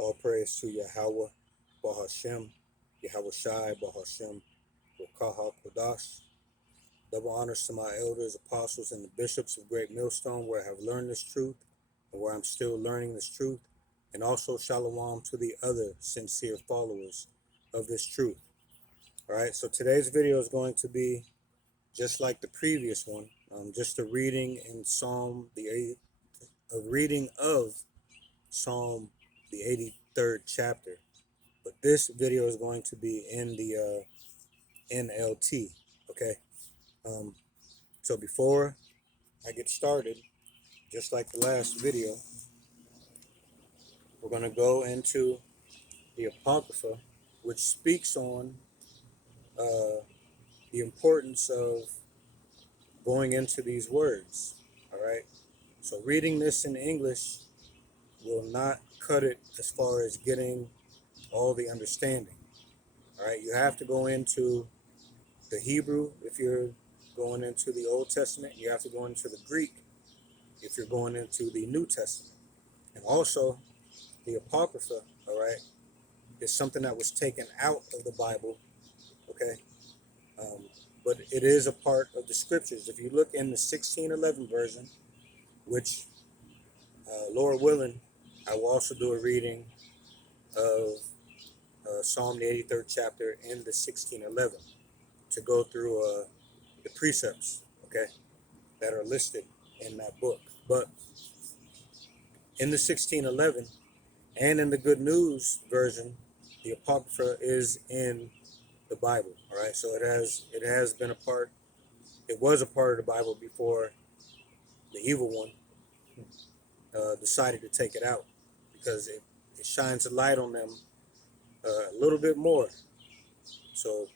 All praise to Yahweh, Bahashem, Yahweh Shai, Bahashem, Wakaha Kodash. Double honors to my elders, apostles, and the bishops of Great Millstone, where I have learned this truth and where I'm still learning this truth. And also shalom to the other sincere followers of this truth. All right, so today's video is going to be just like the previous one, just a reading in a reading of Psalm the 83rd chapter. But this video is going to be in the NLT. Okay. So before I get started, just like the last video, we're going to go into the Apocrypha, which speaks on the importance of going into these words. All right. So reading this in English will not cut it as far as getting all the understanding. All right. You have to go into the Hebrew if you're going into the Old Testament. You have to go into the Greek if you're going into the New Testament. And also, the Apocrypha, all right, is something that was taken out of the Bible, okay? But it is a part of the scriptures. If you look in the 1611 version, which, Lord willing, I will also do a reading of Psalm the 83rd chapter in the 1611 to go through the precepts, okay, that are listed in that book. But in the 1611 and in the Good News version, the Apocrypha is in the Bible. All right, so it has been a part. It was a part of the Bible before the evil one decided to take it out, because it shines a light on them a little bit more. So,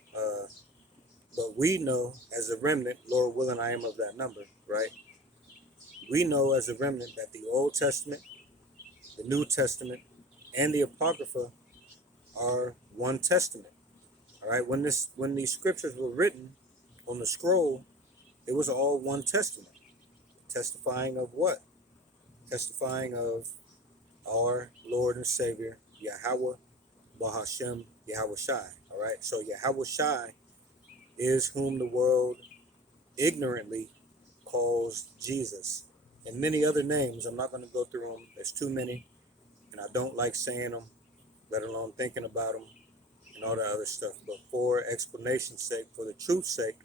but we know as a remnant, Lord willing, I am of that number, right? We know as a remnant that the Old Testament, the New Testament, and the Apocrypha are one testament. All right, when these scriptures were written on the scroll, it was all one testament, testifying of what? Testifying of our Lord and Savior, Yahweh, Bahashem, Yahweh Shai. All right, so Yahweh Shai is whom the world ignorantly calls Jesus, and many other names. I'm not going to go through them. There's too many, and I don't like saying them, let alone thinking about them and all that other stuff. But for explanation's sake, for the truth's sake,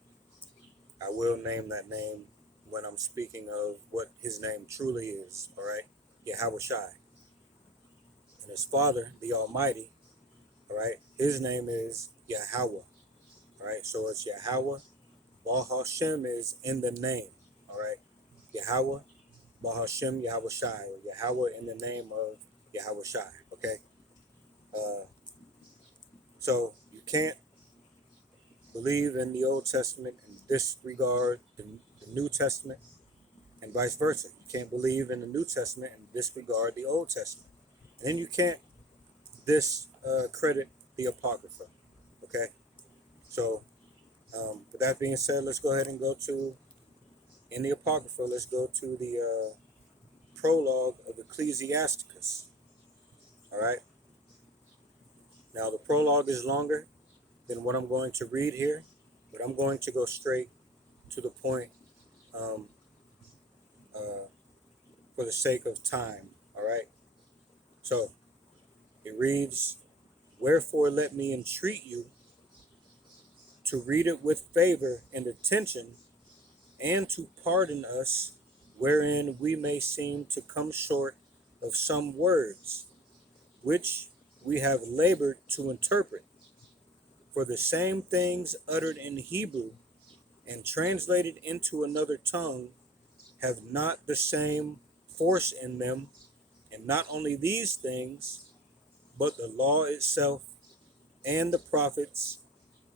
I will name that name when I'm speaking of what his name truly is. All right, Yahweh Shai. And his Father, the Almighty, all right, his name is Yahweh. All right, so it's Yahweh. Bahashem is in the name. All right, Yahweh, Bahashem, Yahweh Shai, or Yahweh in the name of Yahweh Shai. Okay, so you can't believe in the Old Testament and disregard the New Testament, and vice versa. You can't believe in the New Testament and disregard the Old Testament. And then you can't discredit the Apocrypha. Okay? So, with that being said, let's go ahead and go to, in the Apocrypha, let's go to the prologue of Ecclesiasticus. All right? Now, the prologue is longer than what I'm going to read here, but I'm going to go straight to the point for the sake of time. All right? So, it reads, "Wherefore let me entreat you to read it with favor and attention, and to pardon us wherein we may seem to come short of some words, which we have labored to interpret. For the same things uttered in Hebrew and translated into another tongue have not the same force in them, and not only these things, but the law itself and the prophets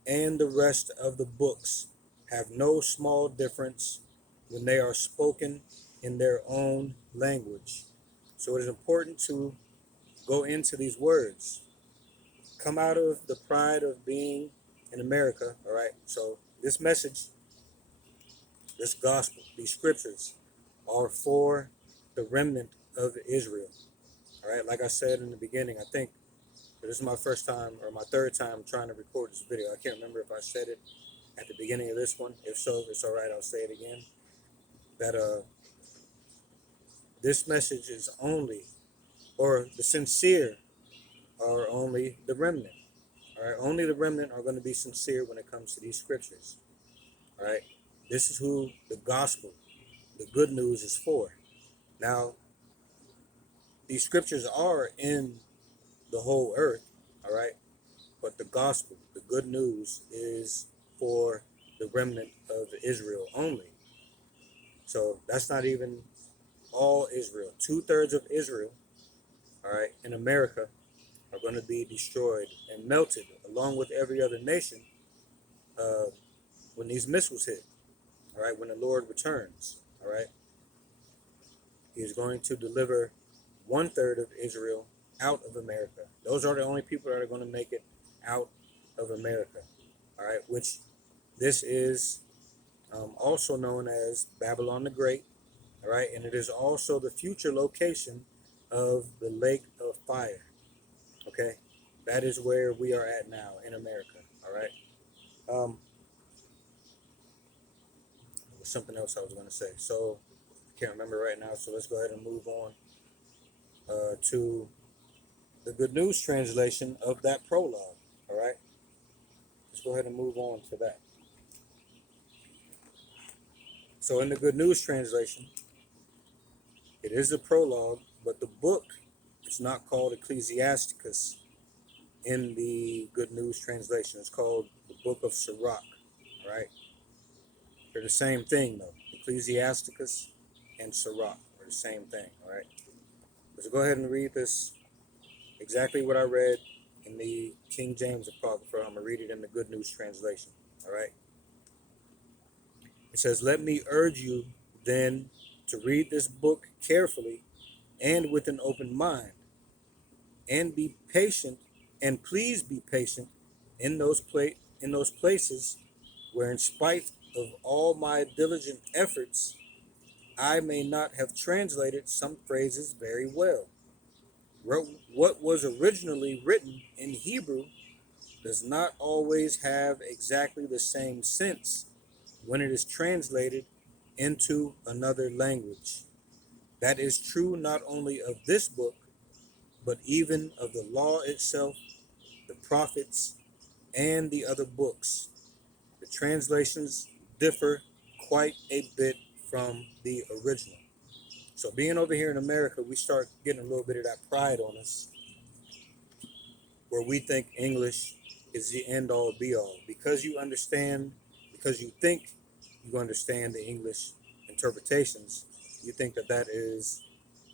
and the rest of the books have no small difference when they are spoken in their own language." So it is important to go into these words. Come out of the pride of being in America, all right? So this message, this gospel, these scriptures are for the remnant of Israel, All right, like I said in the beginning, I think this is my first time or my third time trying to record this video. I can't remember if I said it at the beginning of this one. If so, it's all right. I'll say it again. That this message is only, or the sincere are only the remnant. All right, only the remnant are going to be sincere when it comes to these scriptures. All right, this is who the gospel, the good news is for. Now, these scriptures are in the whole earth. All right, but the gospel, the good news, is for the remnant of Israel only. So that's not even all Israel. 2/3 of Israel, all right, in America are going to be destroyed and melted along with every other nation uh, when these missiles hit. All right, when the Lord returns. All right, He is going to deliver 1/3 of Israel out of America. Those are the only people that are going to make it out of America. All right, which this is also known as Babylon the Great. All right, and it is also the future location of the lake of fire. Okay, that is where we are at now in America. All right. There was something else I was going to say, so I can't remember right now. So let's go ahead and move on to the Good News translation of that prologue. All right, let's go ahead and move on to that. So in the Good News translation, it is a prologue, but the book is not called Ecclesiasticus in the Good News translation. It's called the Book of Sirach. All right, they're the same thing though. Ecclesiasticus and Sirach are the same thing. All right, let's go ahead and read this exactly what I read in the King James Apocrypha. I'm going to read it in the Good News translation. All right. It says, "Let me urge you then to read this book carefully and with an open mind, and be patient, and please be patient in those places where, in spite of all my diligent efforts, I may not have translated some phrases very well. What was originally written in Hebrew does not always have exactly the same sense when it is translated into another language. That is true not only of this book, but even of the law itself, the prophets, and the other books. The translations differ quite a bit from the original." So being over here in America, we start getting a little bit of that pride on us, where we think English is the end all be all. Because you understand, because you think you understand the English interpretations, you think that that is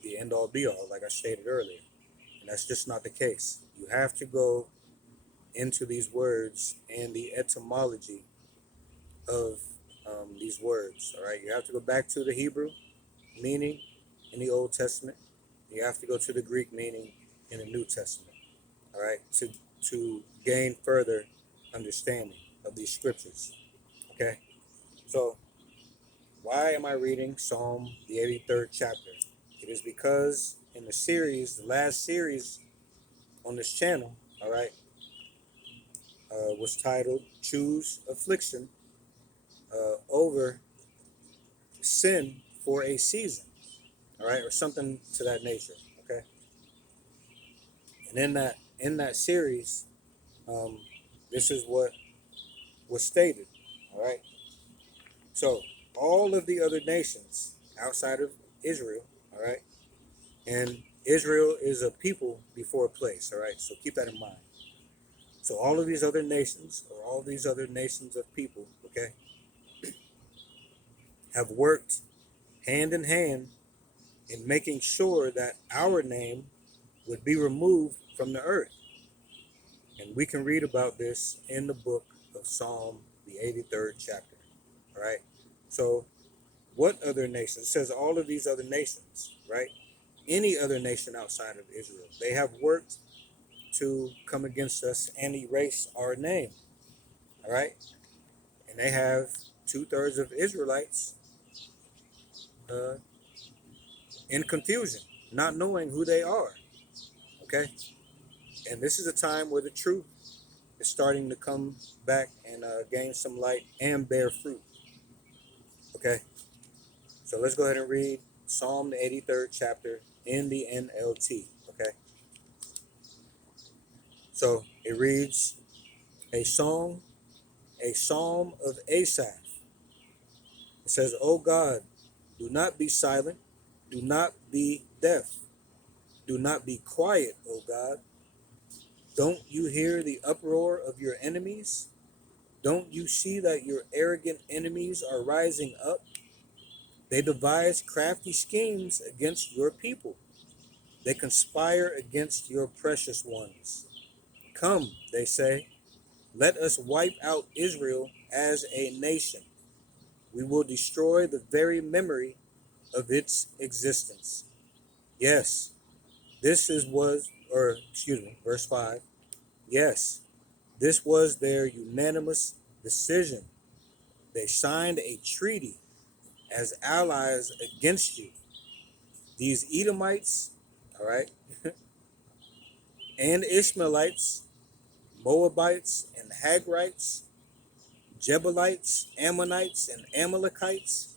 the end all be all, like I stated earlier. And that's just not the case. You have to go into these words and the etymology of these words. All right, you have to go back to the Hebrew meaning in the Old Testament. You have to go to the Greek meaning in the New Testament. All right, to gain further understanding of these scriptures. Okay, so why am I reading Psalm the 83rd chapter? It is because in the series, the last series on this channel, all right, was titled "Choose Affliction Over Sin for a Season," all right, or something to that nature. Okay, and in that series, um, this is what was stated. All right, so all of the other nations outside of Israel, all right, and Israel is a people before a place, all right, so keep that in mind. So all of these other nations, or all these other nations of people, okay, have worked hand in hand in making sure that our name would be removed from the earth. And we can read about this in the book of Psalm, the 83rd chapter. All right. So, what other nations? It says all of these other nations, right? Any other nation outside of Israel, they have worked to come against us and erase our name. All right. And they have 2/3 of Israelites uh, in confusion, not knowing who they are. Okay? And this is a time where the truth is starting to come back and gain some light and bear fruit. Okay? So let's go ahead and read Psalm the 83rd chapter in the NLT. Okay? So it reads, a song, a psalm of Asaph. It says, O God, do not be silent, do not be deaf, do not be quiet, O God. Don't you hear the uproar of your enemies? Don't you see that your arrogant enemies are rising up? They devise crafty schemes against your people. They conspire against your precious ones. Come, they say, let us wipe out Israel as a nation. We will destroy the very memory of its existence. Yes, verse 5. Yes, this was their unanimous decision. They signed a treaty as allies against you. These Edomites, all right, and Ishmaelites, Moabites and Hagrites, Jebuelites, Ammonites and Amalekites,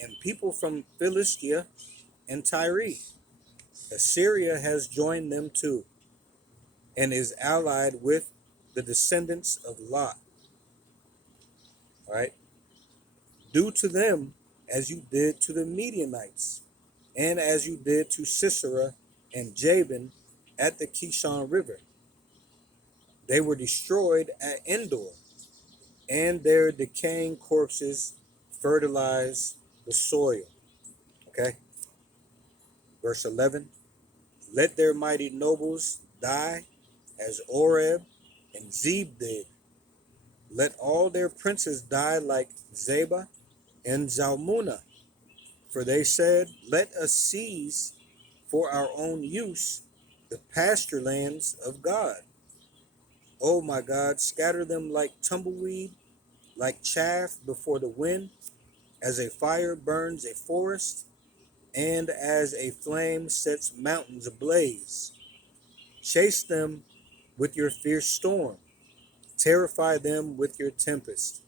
and people from Philistia and Tyre. Assyria has joined them too, and is allied with the descendants of Lot. All right. Do to them as you did to the Midianites, and as you did to Sisera and Jabin at the Kishon River. They were destroyed at Endor, and their decaying corpses fertilize the soil. Okay. Verse 11. Let their mighty nobles die as Oreb and Zeb did. Let all their princes die like Zebah and Zalmunna. For they said, let us seize for our own use the pasture lands of God. Oh my God, scatter them like tumbleweed, like chaff before the wind, as a fire burns a forest, and as a flame sets mountains ablaze. Chase them with your fierce storm, terrify them with your tempest,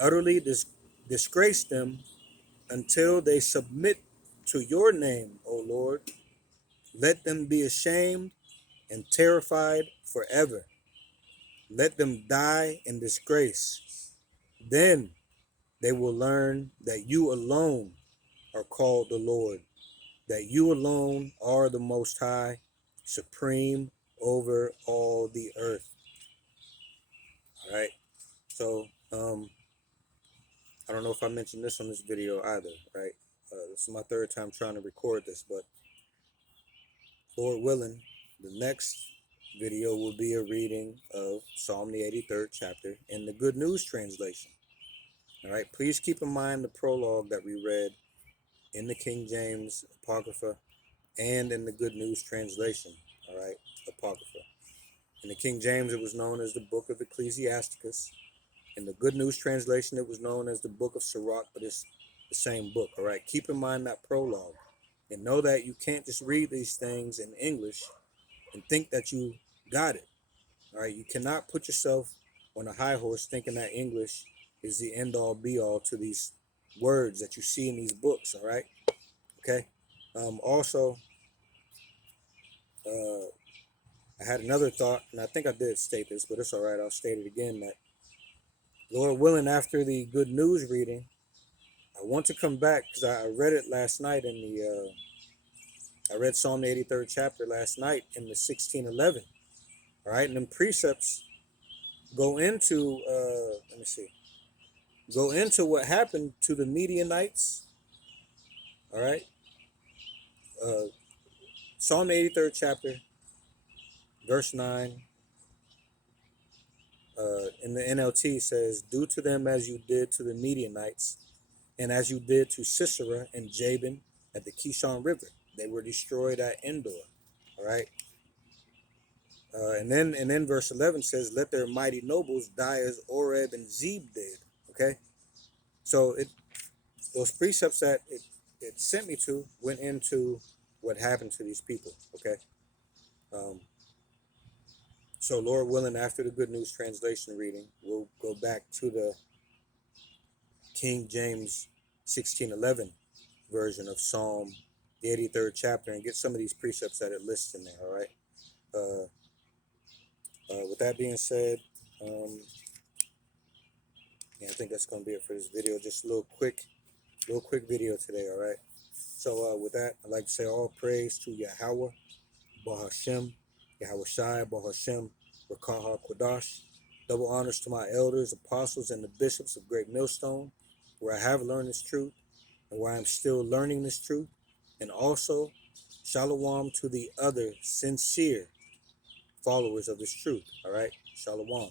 utterly disgrace them until they submit to your name, O Lord. Let them be ashamed and terrified forever. Let them die in disgrace. Then they will learn that you alone are called the Lord, that you alone are the Most High, supreme over all the earth. All right. So, I don't know if I mentioned this on this video either, right? This is my third time trying to record this, but Lord willing, the next video will be a reading of Psalm the 83rd chapter in the Good News translation. All right, please keep in mind the prologue that we read in the King James Apocrypha and in the Good News translation, all right, Apocrypha. In the King James, it was known as the Book of Ecclesiasticus. In the Good News translation, it was known as the Book of Sirach, but it's the same book, all right? Keep in mind that prologue and know that you can't just read these things in English and think that you got it, all right? You cannot put yourself on a high horse thinking that English is the end-all, be-all to these words that you see in these books, all right? Okay? Also, I had another thought, and I think I did state this, but it's all right. I'll state it again, that Lord willing, after the Good News reading, I want to come back because I read it last night in the, I read Psalm the 83rd chapter last night in the 16:11. All right, and then precepts go into, go into what happened to the Midianites. All right, uh, Psalm the 83rd chapter, verse 9, in the NLT says, do to them as you did to the Midianites, and as you did to Sisera and Jabin at the Kishon River. They were destroyed at Endor. All right. And then verse 11 says, let their mighty nobles die as Oreb and Zeb did. Okay. So those precepts that it sent me to went into what happened to these people. Okay. Um, so, Lord willing, after the Good News Translation reading, we'll go back to the King James 1611 version of Psalm, the 83rd chapter, and get some of these precepts that it lists in there. All right. With that being said, yeah, I think that's gonna be it for this video. Just a little quick video today. All right. So with that, I'd like to say all praise to Yahweh, Bahashem, Yahweh Shai, Bahashem, Rakaha Kodash. Double honors to my elders, apostles, and the bishops of Great Millstone, where I have learned this truth and where I am still learning this truth. And also, Shalom to the other sincere followers of this truth. All right. Shalom.